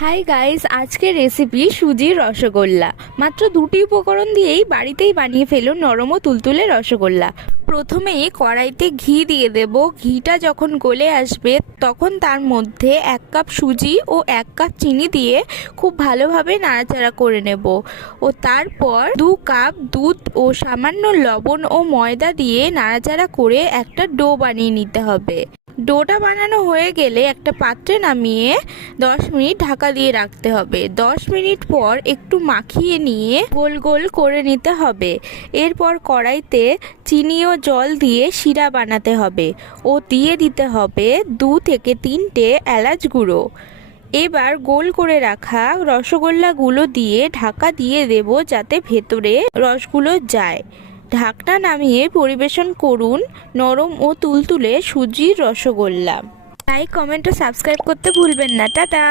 Hi guys, আজকের recipe সুজির রসগোল্লা। মাত্র দুটি উপকরণ দিয়েই বাড়িতেই বানিয়ে ফেলুন নরম ও তুলতুলে রসগোল্লা। প্রথমেই কড়াইতে ঘি দিয়ে দেব। ঘিটা যখন গলে আসবে তখন তার মধ্যে 1 কাপ সুজি ও 1 কাপ চিনি দিয়ে খুব ভালোভাবে নাড়াচাড়া করে নেব ও তারপর 2 কাপ দুধ ও সামান্য লবণ ও ময়দা দিয়ে নাড়াচাড়া করে একটা ডো বানিয়ে নিতে হবে। ডোটা বানানো হয়ে গেলে একটা পাত্রে নামিয়ে 10 মিনিট ঢাকা দিয়ে রাখতে হবে। 10 মিনিট পর একটু মাখিয়ে নিয়ে গোল গোল করে নিতে হবে। এরপর কড়াইতে চিনি ও জল দিয়ে শিরা বানাতে হবে ও দিয়ে দিতে হবে 2 থেকে 3টে এলাচ গুঁড়ো। এবার গোল করে রাখা রসগোল্লাগুলো দিয়ে ঢাকা দিয়ে দেব যাতে ভেতরে রসগুলো যায়। ঢাকনা নামিয়ে পরিবেশন করুন নরম ও তুলতুলে সুজির রসগোল্লা। লাইক, কমেন্ট ও সাবস্ক্রাইব করতে ভুলবেন না। টাটা।